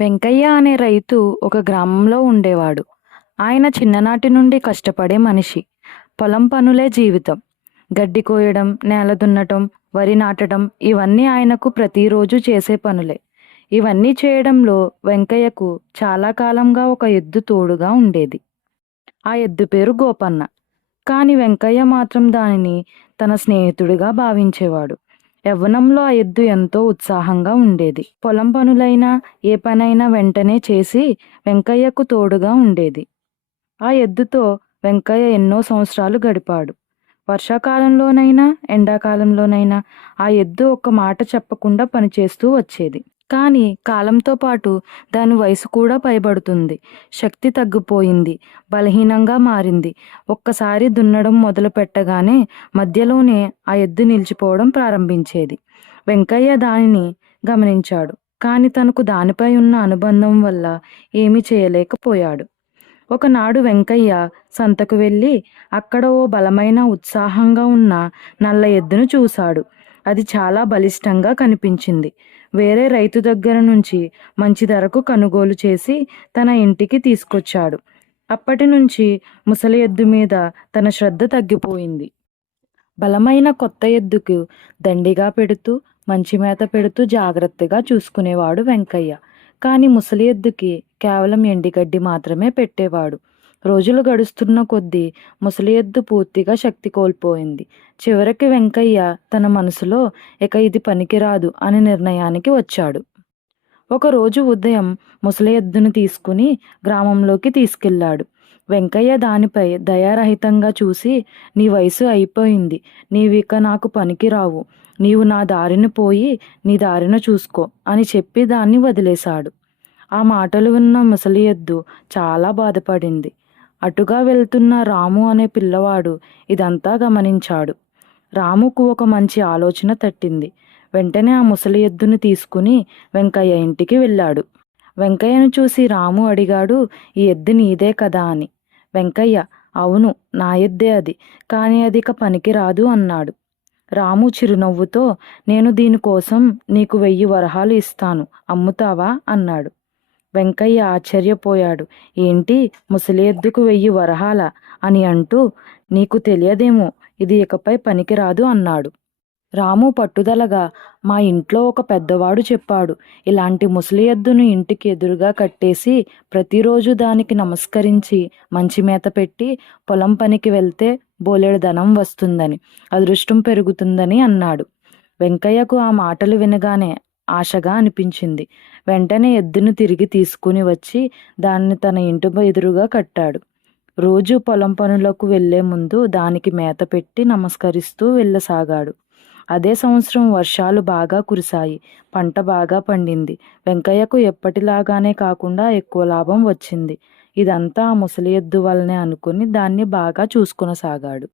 వెంకయ్య అనే రైతు ఒక గ్రామంలో ఉండేవాడు. ఆయన చిన్ననాటి నుండి కష్టపడే మనిషి. పొలం పనులే జీవితం. గడ్డి కోయడం, నేల దున్నటం, వరి నాటడం ఇవన్నీ ఆయనకు ప్రతిరోజు చేసే పనులే. ఇవన్నీ చేయడంలో వెంకయ్యకు చాలా కాలంగా ఒక ఎద్దు తోడుగా ఉండేది. ఆ ఎద్దు పేరు గోపన్న. కాని వెంకయ్య మాత్రం దానిని తన స్నేహితుడిగా భావించేవాడు. యవ్వనంలో ఆ ఎద్దు ఎంతో ఉత్సాహంగా ఉండేది. పొలం పనులైనా ఏ పనైనా వెంటనే చేసి వెంకయ్యకు తోడుగా ఉండేది. ఆ ఎద్దుతో వెంకయ్య ఎన్నో సంవత్సరాలు గడిపాడు. వర్షాకాలంలోనైనా ఎండాకాలంలోనైనా ఆ ఎద్దు ఒక్క మాట చెప్పకుండా పనిచేస్తూ వచ్చేది. కానీ కాలంతో పాటు దాని వయసు కూడా పైబడుతుంది. శక్తి తగ్గిపోయింది. బలహీనంగా మారింది. ఒక్కసారి దున్నడం మొదలు పెట్టగానే మధ్యలోనే ఆ ఎద్దు నిలిచిపోవడం ప్రారంభించేది. వెంకయ్య దానిని గమనించాడు. కానీ తనకు దానిపై ఉన్న అనుబంధం వల్ల ఏమీ చేయలేకపోయాడు. ఒకనాడు వెంకయ్య సంతకు వెళ్ళి అక్కడ ఓ బలమైన ఉత్సాహంగా ఉన్న నల్ల ఎద్దును చూశాడు. అది చాలా బలిష్టంగా కనిపించింది. వేరే రైతు దగ్గర నుంచి మంచి ధరకు కొనుగోలు చేసి తన ఇంటికి తీసుకొచ్చాడు. అప్పటి నుంచి ముసలి ఎద్దు మీద తన శ్రద్ధ తగ్గిపోయింది. బలమైన కొత్త ఎద్దుకు దండిగా పెడుతూ మంచి మేత పెడుతూ జాగ్రత్తగా చూసుకునేవాడు వెంకయ్య. కానీ ముసలి ఎద్దుకి కేవలం ఎండిగడ్డి మాత్రమే పెట్టేవాడు. రోజులు గడుస్తున్న కొద్దీ ముసలి ఎద్దు పూర్తిగా శక్తి కోల్పోయింది. చివరికి వెంకయ్య తన మనసులో ఇక ఇది పనికిరాదు అనే నిర్ణయానికి వచ్చాడు. ఒకరోజు ఉదయం ముసలి ఎద్దును తీసుకుని గ్రామంలోకి తీసుకెళ్లాడు. వెంకయ్య దానిపై దయారహితంగా చూసి, నీ వయసు అయిపోయింది, నీవిక నాకు పనికిరావు, నీవు నా దారిని పోయి నీ దారిన చూసుకో అని చెప్పి దాన్ని వదిలేశాడు. ఆ మాటలు విన్న ముసలి ఎద్దు చాలా బాధపడింది. అటుగా వెళ్తున్న రాము అనే పిల్లవాడు ఇదంతా గమనించాడు. రాముకు ఒక మంచి ఆలోచన తట్టింది. వెంటనే ఆ ముసలి ఎద్దును తీసుకుని వెంకయ్య ఇంటికి వెళ్ళాడు. వెంకయ్యను చూసి రాము అడిగాడు, ఈ ఎద్దు నీదే కదా అని. వెంకయ్య, అవును, నా ఎద్దే అది, కానీ అది ఇక పనికిరాదు అన్నాడు. రాము చిరునవ్వుతో, నేను దీనికోసం నీకు 1000 వరహాలు ఇస్తాను, అమ్ముతావా అన్నాడు. వెంకయ్య ఆశ్చర్యపోయాడు. ఏంటి, ముసలి ఎద్దుకు 1000 వరహాల అని అంటూ, నీకు తెలియదేమో, ఇది ఇకపై పనికిరాదు అన్నాడు. రాము పట్టుదలగా, మా ఇంట్లో ఒక పెద్దవాడు చెప్పాడు, ఇలాంటి ముసలి ఎద్దును ఇంటికి ఎదురుగా కట్టేసి ప్రతిరోజు దానికి నమస్కరించి మంచి మేత పెట్టి పొలం పనికి వెళ్తే బోలెడు ధనం వస్తుందని, అదృష్టం పెరుగుతుందని అన్నాడు. వెంకయ్యకు ఆ మాటలు వినగానే ఆశగా అనిపించింది. వెంటనే ఎద్దును తిరిగి తీసుకుని వచ్చి దాన్ని తన ఇంటి ఎదురుగా కట్టాడు. రోజు పొలం పనులకు వెళ్లే ముందు దానికి మేత పెట్టి నమస్కరిస్తూ వెళ్ళసాగాడు. అదే సంవత్సరం వర్షాలు బాగా కురిశాయి. పంట బాగా పండింది. వెంకయ్యకు ఎప్పటిలాగానే కాకుండా ఎక్కువ లాభం వచ్చింది. ఇదంతా ఆ ముసలి ఎద్దు వల్లనే అనుకుని దాన్ని బాగా చూసుకొనసాగాడు.